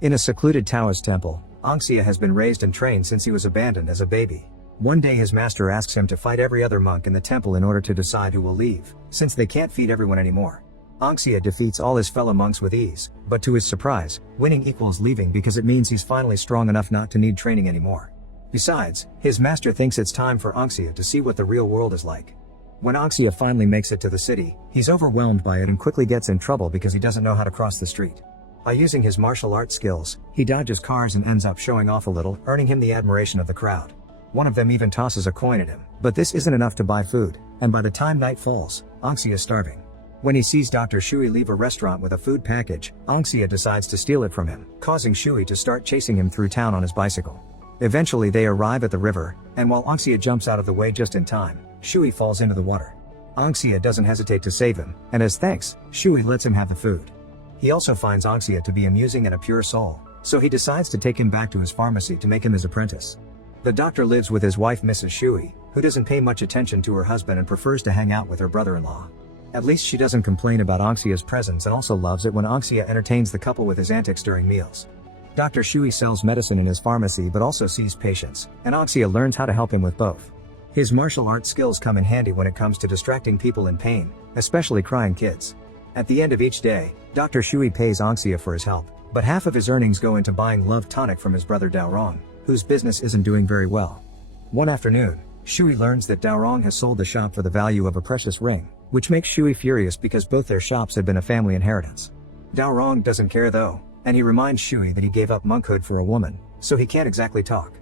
In a secluded Taoist temple, Angxia has been raised and trained since he was abandoned as a baby. One day his master asks him to fight every other monk in the temple in order to decide who will leave, since they can't feed everyone anymore. Angxia defeats all his fellow monks with ease, but to his surprise, winning equals leaving because it means he's finally strong enough not to need training anymore. Besides, his master thinks it's time for Angxia to see what the real world is like. When Angxia finally makes it to the city, he's overwhelmed by it and quickly gets in trouble because he doesn't know how to cross the street. By using his martial arts skills, he dodges cars and ends up showing off a little, earning him the admiration of the crowd. One of them even tosses a coin at him, but this isn't enough to buy food, and by the time night falls, Angxia is starving. When he sees Dr. Shui leave a restaurant with a food package, Angxia decides to steal it from him, causing Shui to start chasing him through town on his bicycle. Eventually they arrive at the river, and while Angxia jumps out of the way just in time, Shui falls into the water. Angxia doesn't hesitate to save him, and as thanks, Shui lets him have the food. He also finds Angxia to be amusing and a pure soul, so he decides to take him back to his pharmacy to make him his apprentice. The doctor lives with his wife Mrs. Shui, who doesn't pay much attention to her husband and prefers to hang out with her brother-in-law. At least she doesn't complain about Angxia's presence and also loves it when Angxia entertains the couple with his antics during meals. Dr. Shui sells medicine in his pharmacy but also sees patients, and Angxia learns how to help him with both. His martial arts skills come in handy when it comes to distracting people in pain, especially crying kids. At the end of each day, Dr. Shui pays Angxia for his help, but half of his earnings go into buying love tonic from his brother Daorong, whose business isn't doing very well. One afternoon, Shui learns that Daorong has sold the shop for the value of a precious ring, which makes Shui furious because both their shops had been a family inheritance. Daorong doesn't care though, and he reminds Shui that he gave up monkhood for a woman, so he can't exactly talk.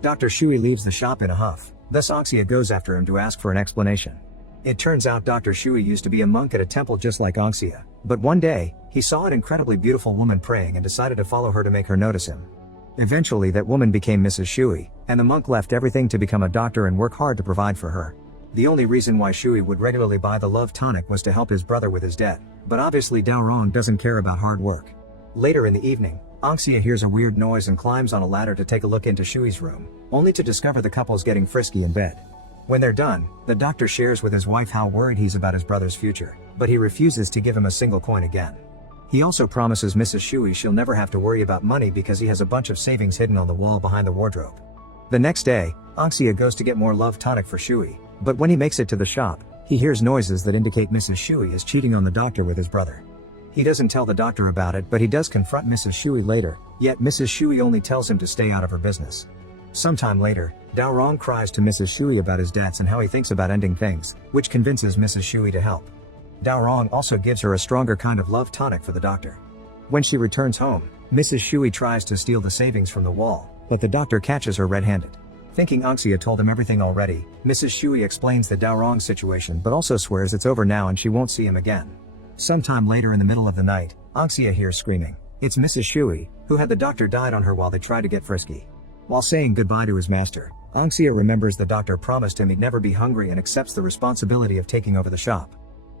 Dr. Shui leaves the shop in a huff, thus Angxia goes after him to ask for an explanation. It turns out Dr. Shui used to be a monk at a temple just like Angxia, but one day, he saw an incredibly beautiful woman praying and decided to follow her to make her notice him. Eventually that woman became Mrs. Shui, and the monk left everything to become a doctor and work hard to provide for her. The only reason why Shui would regularly buy the love tonic was to help his brother with his debt, but obviously Daorong doesn't care about hard work. Later in the evening, Angxia hears a weird noise and climbs on a ladder to take a look into Shui's room, only to discover the couple's getting frisky in bed. When they're done, the doctor shares with his wife how worried he's about his brother's future, but he refuses to give him a single coin again. He also promises Mrs. Shui she'll never have to worry about money because he has a bunch of savings hidden on the wall behind the wardrobe. The next day, Angxia goes to get more love tonic for Shui, but when he makes it to the shop, he hears noises that indicate Mrs. Shui is cheating on the doctor with his brother. He doesn't tell the doctor about it, but he does confront Mrs. Shui later, yet Mrs. Shui only tells him to stay out of her business. Sometime later, Daorong cries to Mrs. Shui about his debts and how he thinks about ending things, which convinces Mrs. Shui to help. Daorong also gives her a stronger kind of love tonic for the doctor. When she returns home, Mrs. Shui tries to steal the savings from the wall, but the doctor catches her red-handed. Thinking Angxia told him everything already, Mrs. Shui explains the Daorong situation but also swears it's over now and she won't see him again. Sometime later in the middle of the night, Angxia hears screaming. It's Mrs. Shui, who had the doctor died on her while they tried to get frisky. While saying goodbye to his master, Angxia remembers the doctor promised him he'd never be hungry and accepts the responsibility of taking over the shop.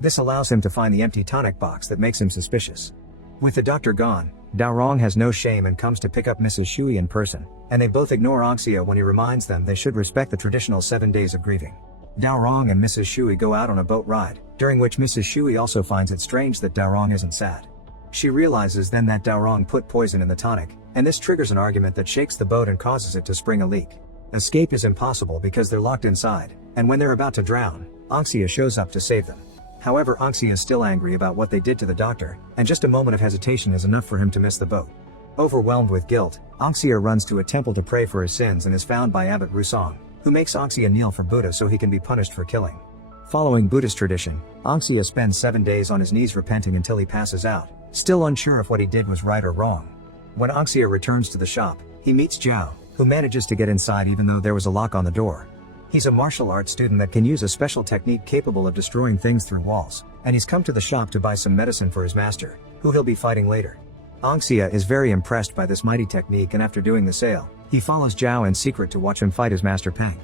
This allows him to find the empty tonic box that makes him suspicious. With the doctor gone, Daorong has no shame and comes to pick up Mrs. Shui in person, and they both ignore Angxia when he reminds them they should respect the traditional 7 days of grieving. Daorong and Mrs. Shui go out on a boat ride, during which Mrs. Shui also finds it strange that Daorong isn't sad. She realizes then that Daorong put poison in the tonic, and this triggers an argument that shakes the boat and causes it to spring a leak. Escape is impossible because they're locked inside, and when they're about to drown, Angxia shows up to save them. However, Angxia is still angry about what they did to the doctor, and just a moment of hesitation is enough for him to miss the boat. Overwhelmed with guilt, Angxia runs to a temple to pray for his sins and is found by Abbot Rusong, who makes Angxia kneel for Buddha so he can be punished for killing. Following Buddhist tradition, Angxia spends 7 days on his knees repenting until he passes out, still unsure if what he did was right or wrong. When Angxia returns to the shop, he meets Zhao, who manages to get inside even though there was a lock on the door. He's a martial arts student that can use a special technique capable of destroying things through walls, and he's come to the shop to buy some medicine for his master, who he'll be fighting later. Angxia is very impressed by this mighty technique, and after doing the sale, he follows Zhao in secret to watch him fight his master Peng.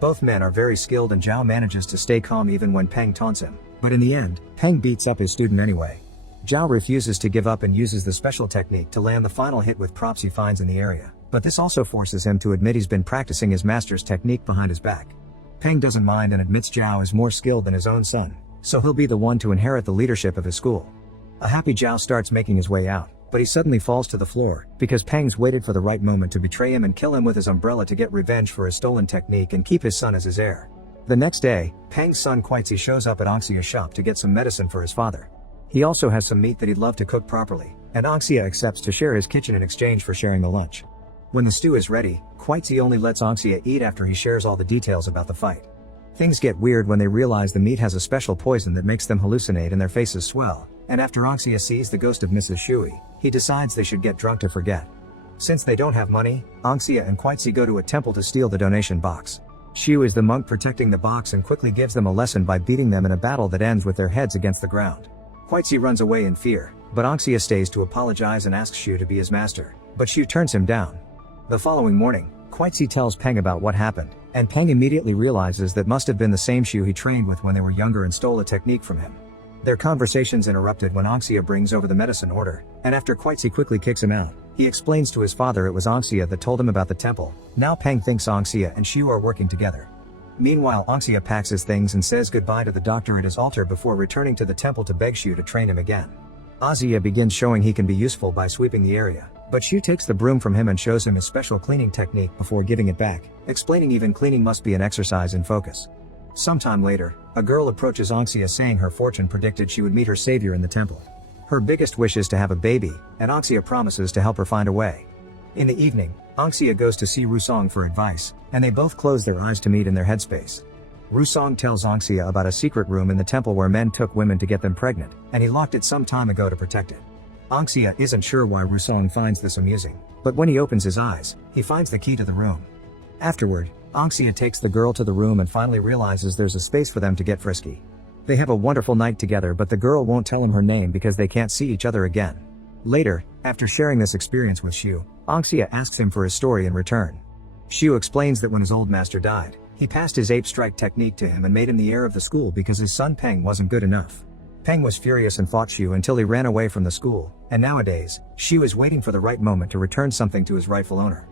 Both men are very skilled and Zhao manages to stay calm even when Peng taunts him, but in the end, Peng beats up his student anyway. Zhao refuses to give up and uses the special technique to land the final hit with props he finds in the area, but this also forces him to admit he's been practicing his master's technique behind his back. Peng doesn't mind and admits Zhao is more skilled than his own son, so he'll be the one to inherit the leadership of his school. A happy Zhao starts making his way out, but he suddenly falls to the floor, because Peng's waited for the right moment to betray him and kill him with his umbrella to get revenge for his stolen technique and keep his son as his heir. The next day, Peng's son Quitesy shows up at Anxia's shop to get some medicine for his father. He also has some meat that he'd love to cook properly, and Anxia accepts to share his kitchen in exchange for sharing the lunch. When the stew is ready, Quitesy only lets Anxia eat after he shares all the details about the fight. Things get weird when they realize the meat has a special poison that makes them hallucinate and their faces swell, and after Anxia sees the ghost of Mrs. Shui, he decides they should get drunk to forget. Since they don't have money, Anxia and Quitesy go to a temple to steal the donation box. Shu is the monk protecting the box and quickly gives them a lesson by beating them in a battle that ends with their heads against the ground. Quitesy runs away in fear, but Anxia stays to apologize and asks Shu to be his master, but Shu turns him down. The following morning, Quitesy tells Peng about what happened, and Peng immediately realizes that must have been the same Shu he trained with when they were younger and stole a technique from him. Their conversation's interrupted when Anxia brings over the medicine order, and after Quitesy quickly kicks him out, he explains to his father it was Anxia that told him about the temple. Now Peng thinks Anxia and Shu are working together. Meanwhile, Anxia packs his things and says goodbye to the doctor at his altar before returning to the temple to beg Shu to train him again. Anxia begins showing he can be useful by sweeping the area, but Shu takes the broom from him and shows him his special cleaning technique before giving it back, explaining even cleaning must be an exercise in focus. Sometime later, a girl approaches Anxia saying her fortune predicted she would meet her savior in the temple. Her biggest wish is to have a baby, and Anxia promises to help her find a way. In the evening, Anxia goes to see Rusong for advice, and they both close their eyes to meet in their headspace. Rusong tells Anxia about a secret room in the temple where men took women to get them pregnant, and he locked it some time ago to protect it. Anxia isn't sure why Rusong finds this amusing, but when he opens his eyes, he finds the key to the room. Afterward, Anxia takes the girl to the room and finally realizes there's a space for them to get frisky. They have a wonderful night together, but the girl won't tell him her name because they can't see each other again. Later, after sharing this experience with Shu, Anxia asks him for his story in return. Shu explains that when his old master died, he passed his ape strike technique to him and made him the heir of the school because his son Peng wasn't good enough. Peng was furious and fought Shu until he ran away from the school, and nowadays, Shu is waiting for the right moment to return something to his rightful owner.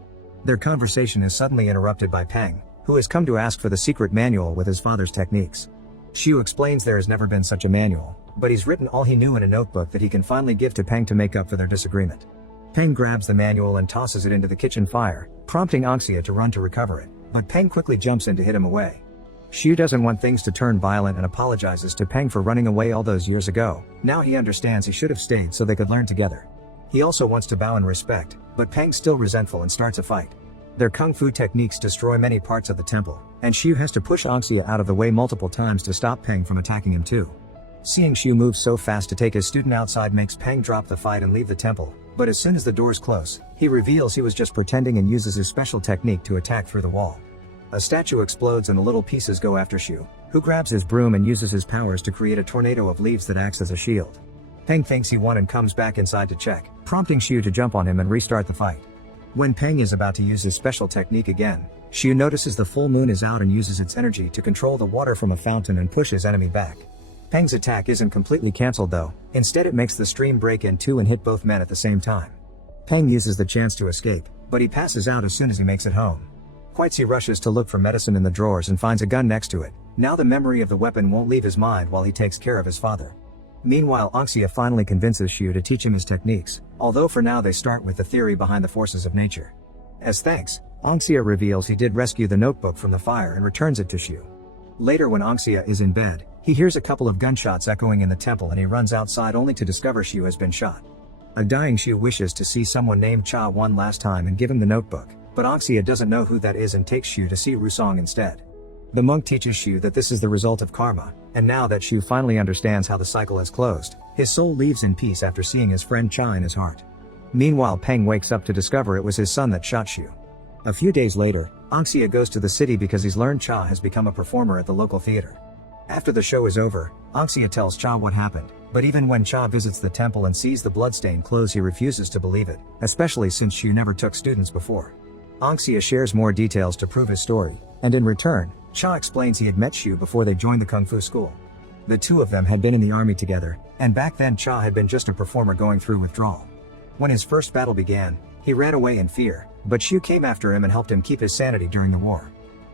Their conversation is suddenly interrupted by Peng, who has come to ask for the secret manual with his father's techniques. Shu explains there has never been such a manual, but he's written all he knew in a notebook that he can finally give to Peng to make up for their disagreement. Peng grabs the manual and tosses it into the kitchen fire, prompting Anxia to run to recover it, but Peng quickly jumps in to hit him away. Shu doesn't want things to turn violent and apologizes to Peng for running away all those years ago. Now he understands he should have stayed so they could learn together. He also wants to bow in respect, but Peng's still resentful and starts a fight. Their kung fu techniques destroy many parts of the temple, and Shu has to push Anxia out of the way multiple times to stop Peng from attacking him too. Seeing Shu move so fast to take his student outside makes Peng drop the fight and leave the temple, but as soon as the doors close, he reveals he was just pretending and uses his special technique to attack through the wall. A statue explodes and the little pieces go after Shu, who grabs his broom and uses his powers to create a tornado of leaves that acts as a shield. Peng thinks he won and comes back inside to check, prompting Shu to jump on him and restart the fight. When Peng is about to use his special technique again, Shu notices the full moon is out and uses its energy to control the water from a fountain and push his enemy back. Peng's attack isn't completely cancelled though, instead it makes the stream break in two and hit both men at the same time. Peng uses the chance to escape, but he passes out as soon as he makes it home. Quitesy rushes to look for medicine in the drawers and finds a gun next to it. Now the memory of the weapon won't leave his mind while he takes care of his father. Meanwhile, Anxia finally convinces Shu to teach him his techniques, although for now they start with the theory behind the forces of nature. As thanks, Anxia reveals he did rescue the notebook from the fire and returns it to Shu. Later when Anxia is in bed, he hears a couple of gunshots echoing in the temple and he runs outside only to discover Shu has been shot. A dying Shu wishes to see someone named Cha one last time and give him the notebook, but Anxia doesn't know who that is and takes Shu to see Rusong instead. The monk teaches Shu that this is the result of karma, and now that Shu finally understands how the cycle has closed, his soul leaves in peace after seeing his friend Cha in his heart. Meanwhile, Peng wakes up to discover it was his son that shot Shu. A few days later, Anxia goes to the city because he's learned Cha has become a performer at the local theater. After the show is over, Anxia tells Cha what happened, but even when Cha visits the temple and sees the bloodstained clothes he refuses to believe it, especially since Shu never took students before. Anxia shares more details to prove his story, and in return, Cha explains he had met Shu before they joined the kung fu school. The two of them had been in the army together, and back then Cha had been just a performer going through withdrawal. When his first battle began, he ran away in fear, but Shu came after him and helped him keep his sanity during the war.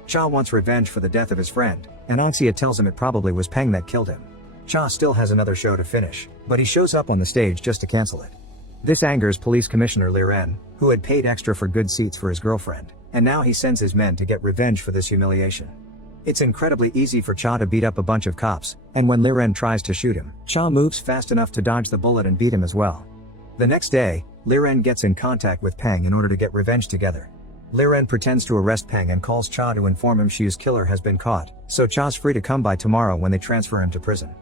Cha wants revenge for the death of his friend, and Anxia tells him it probably was Peng that killed him. Cha still has another show to finish, but he shows up on the stage just to cancel it. This angers Police Commissioner Liren, who had paid extra for good seats for his girlfriend, and now he sends his men to get revenge for this humiliation. It's incredibly easy for Cha to beat up a bunch of cops, and when Liren tries to shoot him, Cha moves fast enough to dodge the bullet and beat him as well. The next day, Liren gets in contact with Peng in order to get revenge together. Liren pretends to arrest Peng and calls Cha to inform him Shu's killer has been caught, so Cha's free to come by tomorrow when they transfer him to prison.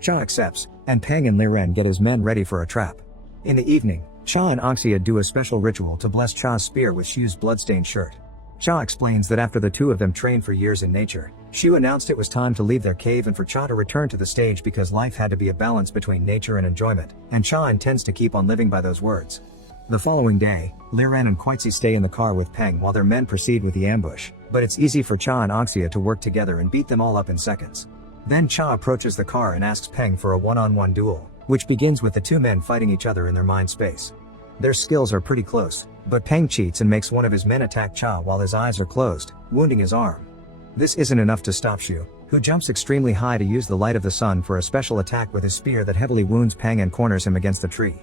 Cha accepts, and Peng and Liren get his men ready for a trap. In the evening, Cha and Anxia do a special ritual to bless Cha's spear with Shu's bloodstained shirt. Cha explains that after the two of them trained for years in nature, Shu announced it was time to leave their cave and for Cha to return to the stage because life had to be a balance between nature and enjoyment, and Cha intends to keep on living by those words. The following day, Liren and Quitzi stay in the car with Peng while their men proceed with the ambush, but it's easy for Cha and Anxia to work together and beat them all up in seconds. Then Cha approaches the car and asks Peng for a one-on-one duel, which begins with the two men fighting each other in their mind space. Their skills are pretty close, but Peng cheats and makes one of his men attack Cha while his eyes are closed, wounding his arm. This isn't enough to stop Shu, who jumps extremely high to use the light of the sun for a special attack with his spear that heavily wounds Peng and corners him against the tree.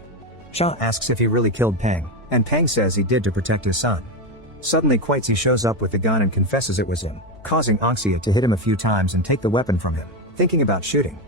Cha asks if he really killed Peng, and Peng says he did to protect his son. Suddenly Quitzi shows up with the gun and confesses it was him, causing Anxia to hit him a few times and take the weapon from him, thinking about shooting.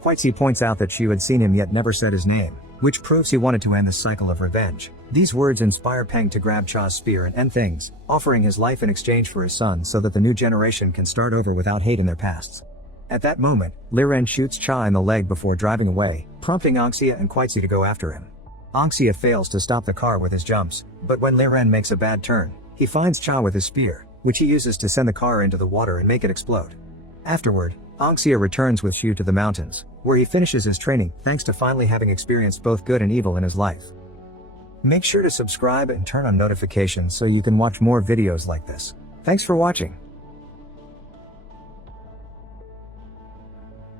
Quitzi points out that Shu had seen him yet never said his name, which proves he wanted to end this cycle of revenge. These words inspire Peng to grab Cha's spear and end things, offering his life in exchange for his son so that the new generation can start over without hate in their pasts. At that moment, Liren shoots Cha in the leg before driving away, prompting Anxia and Quitzi to go after him. Anxia fails to stop the car with his jumps, but when Liren makes a bad turn, he finds Cha with his spear, which he uses to send the car into the water and make it explode. Afterward, Anxia returns with Shu to the mountains, where he finishes his training thanks to finally having experienced both good and evil in his life. Make sure to subscribe and turn on notifications so you can watch more videos like this. Thanks for watching.